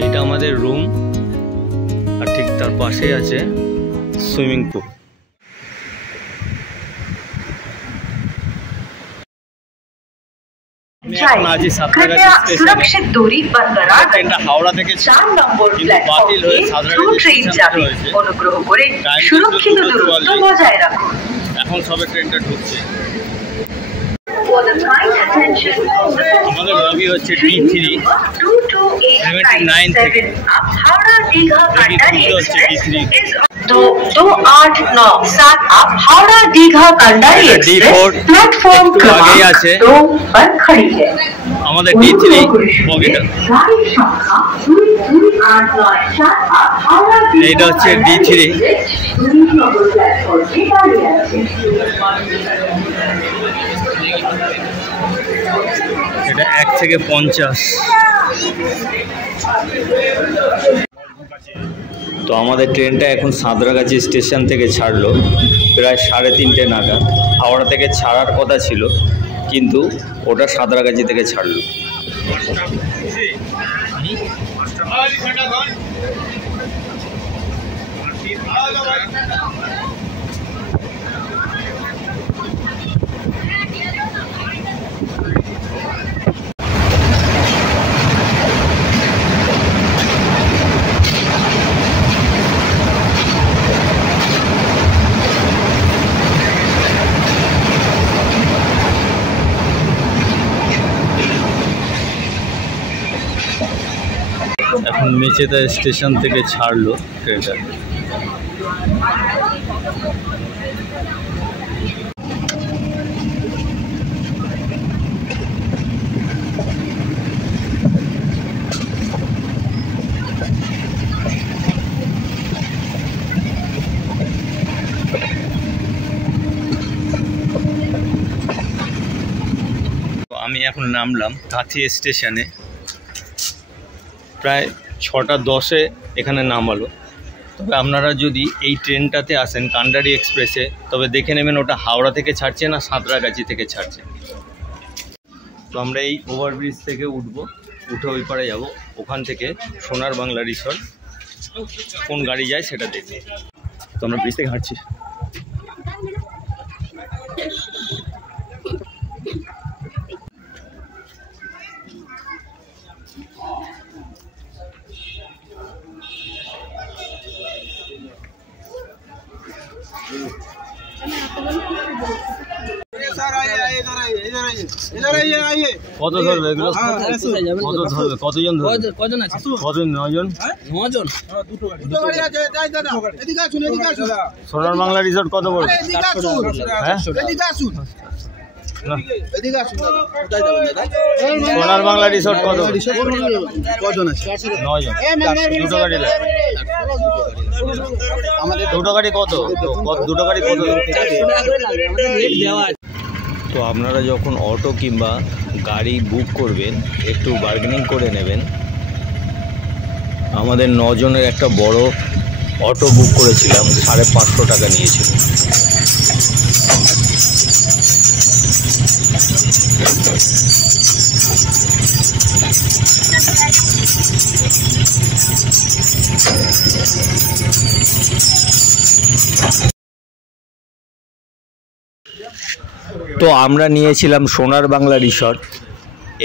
এইটা আমাদের রুম, আর ঠিক তার পাশেই আছে সুইমিং পুল। सुरक्षित दूरी बरकरार हावड़ा থেকে 4 নম্বর প্ল্যাটফর্মে ট্রেন যাবে। অনুগ্রহ করে সুরক্ষিত দূরত্ব বজায় রাখুন। এখন সবে ট্রেনটা ঢুকছে। আমাদের বগি হচ্ছে D3 79 থেকে हावड़ा दीघा कांडारी एक्सप्रेस 2897 आप हावड़ा दीघा कांडारी एक्सप्रेस प्लेटफॉर्म क्रमांक 2 पर खड़ी है। আমাদের D3 বগিটা, এইটা হচ্ছে D3। এটা 1 থেকে 50। তো আমাদের ট্রেনটা এখন সাঁতরাগাছি স্টেশন থেকে ছাড়লো প্রায় 3:30 নাগাদ। হাওড়া থেকে ছাড়ার কথা ছিল, কিন্তু ওটা সাঁতরাগাছি থেকে ছাড়লো। এখন মেচেদা স্টেশন থেকে ছাড়লো ট্রেনটা। আমি এখন নামলাম কাঁথি স্টেশনে। প্রায় 6:10 এখানে নামালো। তবে আপনারা যদি এই ট্রেনটাতে আসেন কান্ডারি এক্সপ্রেসে, তবে দেখে নেবেন ওটা হাওড়া থেকে ছাড়ছে না সাঁতরাগাছি থেকে ছাড়ছে। তো আমরা এই ওভারব্রিজ থেকে উঠে ওই পারে যাব। ওখান থেকে সোনার বাংলা রিসর্ট কোন গাড়ি যায় সেটা দেখব। তো আমরা ব্রিজ থেকে হাঁটছি। কত ধরবে এগুলো? কত ধরবে? কতজন ধরবে? কজন আছে? কতজন? 9 জন। 9 জন। সোনার বাংলা রিসর্ট কত বড়? সোনার বাংলা রিসর্ট কত? কজন আছে? 9 জন। দুটো গাড়ি লাগে। আমাদের দুটো গাড়ি কত? দুটো গাড়ি কত? তো আপনারা যখন অটো কিংবা গাড়ি বুক করবেন একটু বার্গেনিং করে নেবেন। আমাদের 9 জনের একটা বড় অটো বুক করেছিলাম, 550 টাকা নিয়েছিল। তো আমরা নিয়েছিলাম সোনার বাংলা রিসর্ট।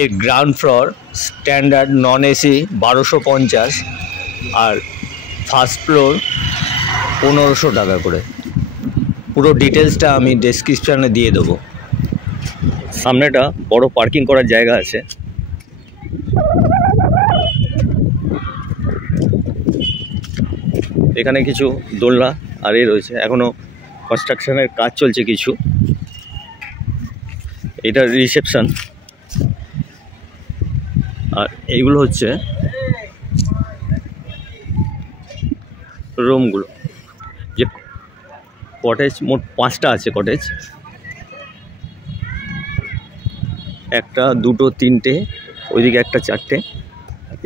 এর ground floor standard non AC 1250 আর ফার্স্ট ফ্লোর 1500 টাকা করে। পুরো ডিটেলসটা আমি ডেসক্রিপশানে দিয়ে দেবো। সামনেটা বড় পার্কিং করার জায়গা আছে। এখানে কিছু দোলনা আর রয়েছে, এখনও কনস্ট্রাকশনের কাজ চলছে কিছু। এটা রিসেপশন, আর এইগুলো হচ্ছে রুমগুলো। যে কটেজ মোট 5টা আছে কটেজ, 1, 2, 3টে, ওইদিকে একটা 4টে,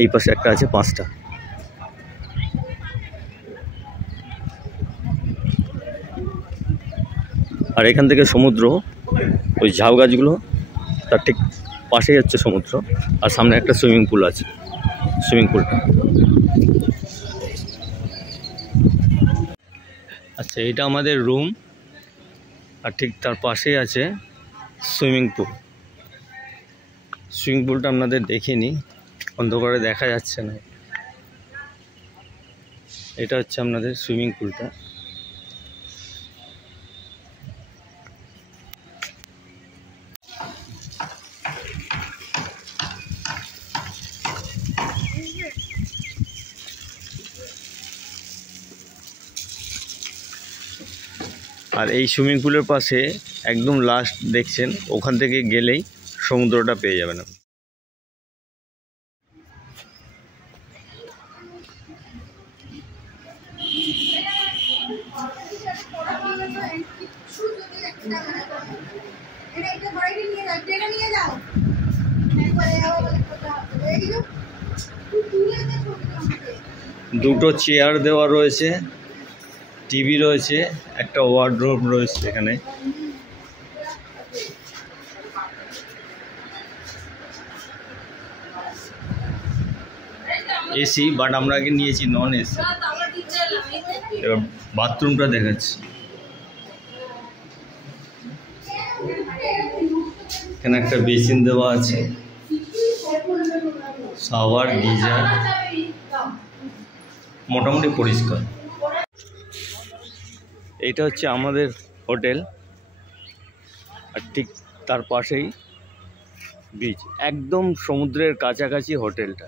এই পাশে একটা আছে 5টা। আর এখান থেকে সমুদ্র, ওই ঝাউ গাছগুলো তার ঠিক পাশেই হচ্ছে সমুদ্র, আর সামনে একটা সুইমিং পুল আছে। সুইমিং পুলটা। আচ্ছা, এটা আমাদের রুম, আর ঠিক তার পাশেই আছে সুইমিং পুল। সুইমিং পুলটা আপনাদের দেখিয়ে নিই, অন্ধকারে দেখা যাচ্ছে না। এটা হচ্ছে আপনাদের সুইমিং পুলটা। আর এই সুইমিং পুলের পাশে একদম লাস্ট দেখছেন, ওখান থেকে গেলেই সমুদ্রটা পেয়ে যাবেন আপনি। দুটো চেয়ার দেওয়া রয়েছে, টিভি রয়েছে, একটা ওয়ার্ডরোব রয়েছে এখানে। এসি, বাট আমরা আগে নিয়েছি নন এসি। এবার বাথরুমটা দেখাচ্ছি। এখানে একটা বেসিন দেওয়া আছে, শাওয়ার, গিজার, মোটামুটি পরিষ্কার। এইটা হচ্ছে আমাদের হোটেল, আর ঠিক তার পাশেই বিচ, একদম সমুদ্রের কাছাকাছি হোটেলটা।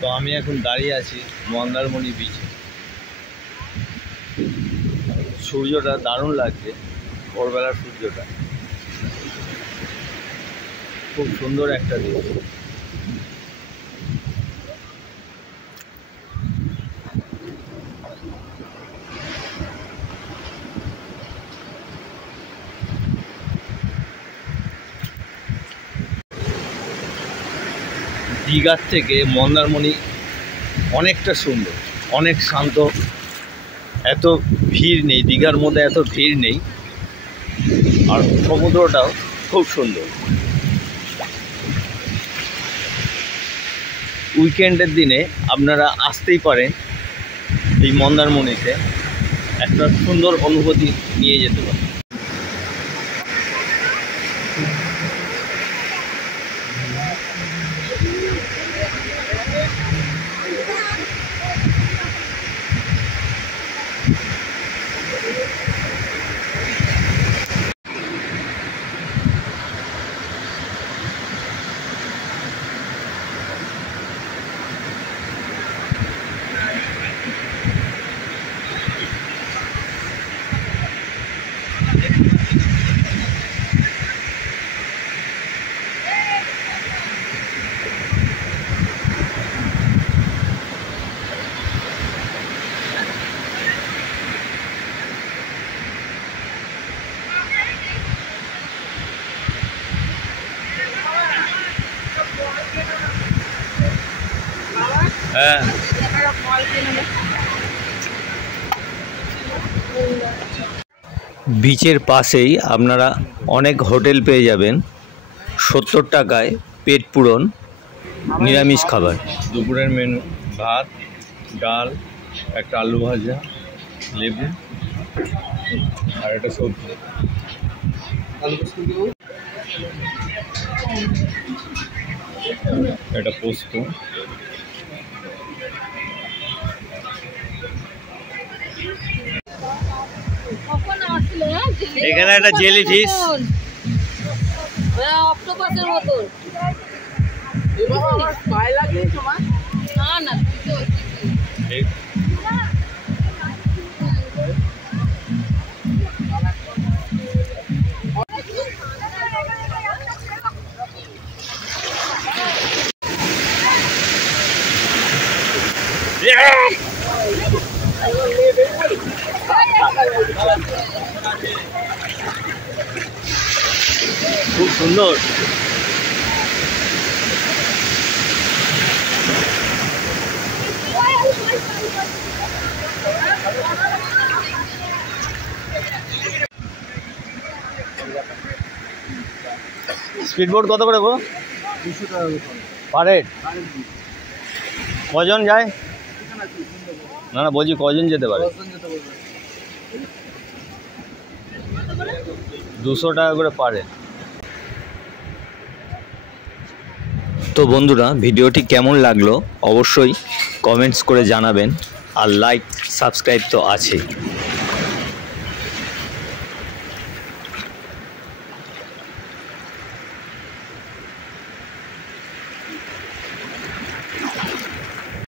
তো আমি এখন দাঁড়িয়ে আছি মন্দারমণি বিচে। সূর্যটা দারুণ লাগছে, ভোরবেলার সূর্যটা খুব সুন্দর একটা দৃশ্য। দীঘার থেকে মন্দারমণি অনেকটা সুন্দর, অনেক শান্ত, এত ভিড় নেই দীঘার মধ্যে, এত ভিড় নেই, আর সমুদ্রটাও খুব সুন্দর। উইকেন্ডের দিনে আপনারা আসতেই পারেন এই মন্দারমণিতে, একটা সুন্দর অনুভূতি নিয়ে যেতে পারেন। হ্যাঁ, বিচের পাশেই আপনারা অনেক হোটেল পেয়ে যাবেন 70 টাকায় পেট পূরণ নিরামিষ খাবার। দুপুরের মেনু ভাত, ডাল, একটা আলু ভাজা, লেবু, আর একটা সবজি, একটা পোস্ত। এখানে একটা জেলিফিশ, অক্টোপাসের মতন। ভয় লাগে তোমার? না না, খুব সুন্দর। স্পিড বোট কত করে গো? 200 টাকা করে পার হেড। কজন যায়? না না বলছি কজন যেতে পারে? 10 জন যেতে পারবে। 200 টাকা করে পার হেড। তো বন্ধুরা ভিডিওটি কেমন লাগলো অবশ্যই কমেন্টস করে জানাবেন, আর লাইক সাবস্ক্রাইব তো আছেই।